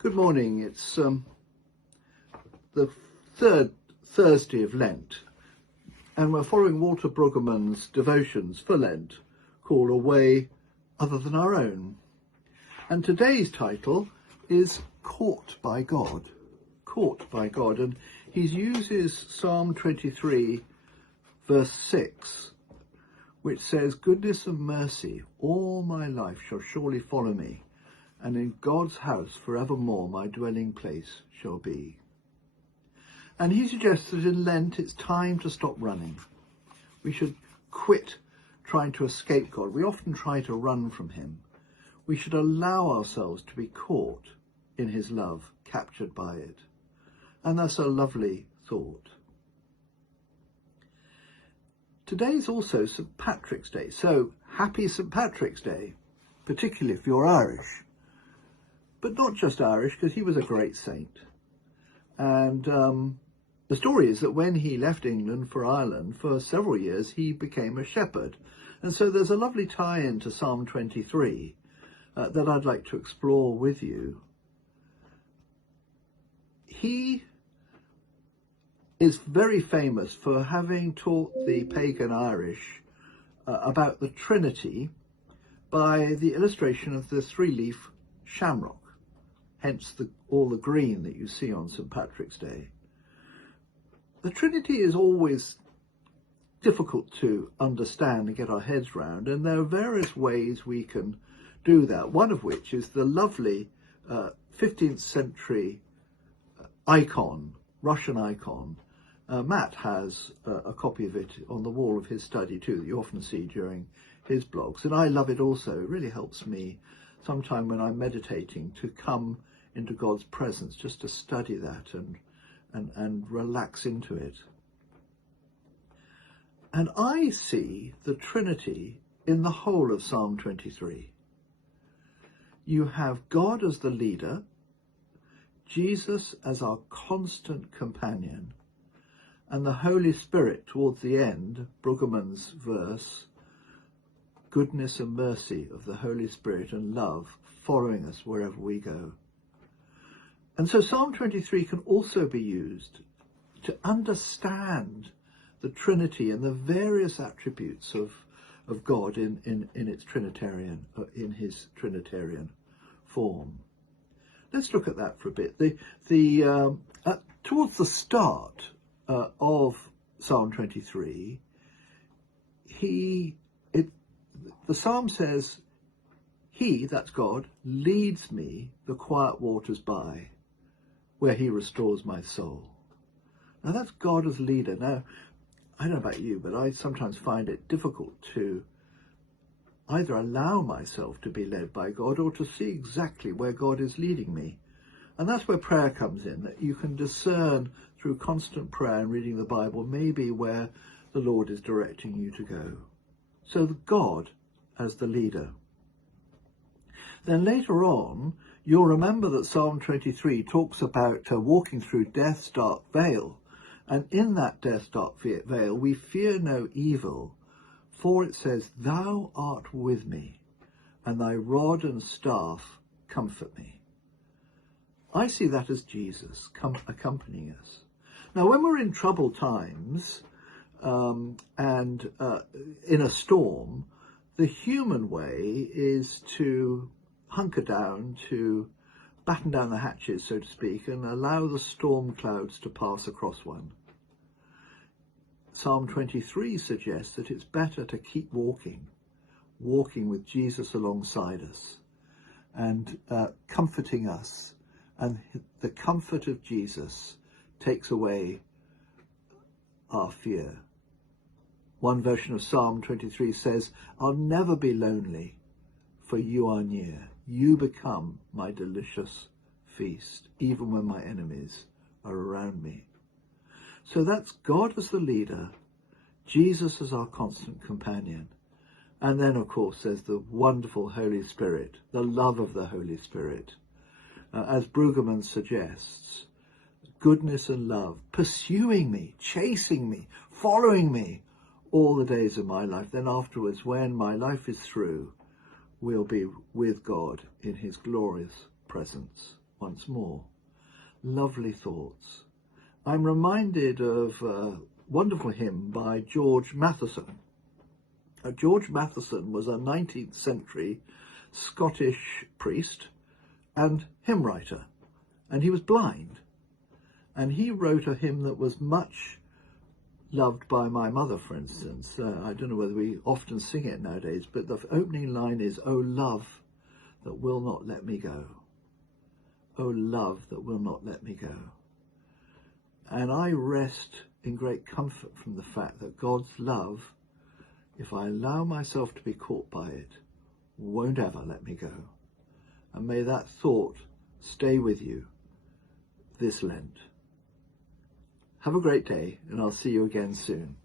Good morning. It's the third Thursday of Lent, and we're following Walter Brueggemann's devotions for Lent called A Way Other Than Our Own. And today's title is Caught by God. Caught by God. And he uses Psalm 23, verse 6, which says, "Goodness and mercy all my life shall surely follow me, and in God's house forevermore my dwelling place shall be." And he suggests that in Lent it's time to stop running. We should quit trying to escape God. We often try to run from him. We should allow ourselves to be caught in his love, captured by it. And that's a lovely thought. Today's also St. Patrick's Day, so happy St. Patrick's Day, particularly if you're Irish. But not just Irish, because he was a great saint. And the story is that when he left England for Ireland for several years, he became a shepherd. And so there's a lovely tie-in to Psalm 23 that I'd like to explore with you. He is very famous for having taught the pagan Irish about the Trinity by the illustration of the three-leaf shamrock. Hence all the green that you see on St. Patrick's Day. The Trinity is always difficult to understand and get our heads round, and there are various ways we can do that, one of which is the lovely 15th century icon, Russian icon. Matt has a copy of it on the wall of his study too, that you often see during his blogs, and I love it also. It really helps me sometime when I'm meditating to come into God's presence, just to study that and relax into it. And I see the Trinity in the whole of Psalm 23. You have God as the leader, Jesus as our constant companion, and the Holy Spirit towards the end, Brueggemann's verse, goodness and mercy of the Holy Spirit and love following us wherever we go. And so Psalm 23 can also be used to understand the Trinity and the various attributes of God in its Trinitarian, in his Trinitarian form. Let's look at that for a bit. Towards the start of Psalm 23, the psalm says, "He," that's God, "leads me the quiet waters by, where he restores my soul." Now that's God as leader. Now, I don't know about you, but I sometimes find it difficult to either allow myself to be led by God or to see exactly where God is leading me. And that's where prayer comes in, that you can discern through constant prayer and reading the Bible maybe where the Lord is directing you to go. So God as the leader. Then later on, you'll remember that Psalm 23 talks about walking through death's dark vale. And in that death's dark vale, we fear no evil, for it says, "Thou art with me, and thy rod and staff comfort me." I see that as Jesus accompanying us. Now, when we're in troubled times and in a storm, the human way is to hunker down, to batten down the hatches, so to speak, and allow the storm clouds to pass across one. Psalm 23 suggests that it's better to keep walking with Jesus alongside us and comforting us. And the comfort of Jesus takes away our fear. One version of Psalm 23 says, "I'll never be lonely, for you are near. You become my delicious feast, even when my enemies are around me." So that's God as the leader, Jesus as our constant companion. And then, of course, there's the wonderful Holy Spirit, the love of the Holy Spirit. As Brueggemann suggests, goodness and love pursuing me, chasing me, following me all the days of my life. Then afterwards, when my life is through, we'll be with God in his glorious presence. once more. Lovely thoughts. I'm reminded of a wonderful hymn by George Matheson. George Matheson was a 19th century Scottish priest and hymn writer, and he was blind. And he wrote a hymn that was much loved by my mother, for instance. I don't know whether we often sing it nowadays, but the opening line is, "O love that will not let me go. O love that will not let me go." And I rest in great comfort from the fact that God's love, if I allow myself to be caught by it, won't ever let me go. And may that thought stay with you this Lent. Have a great day, and I'll see you again soon.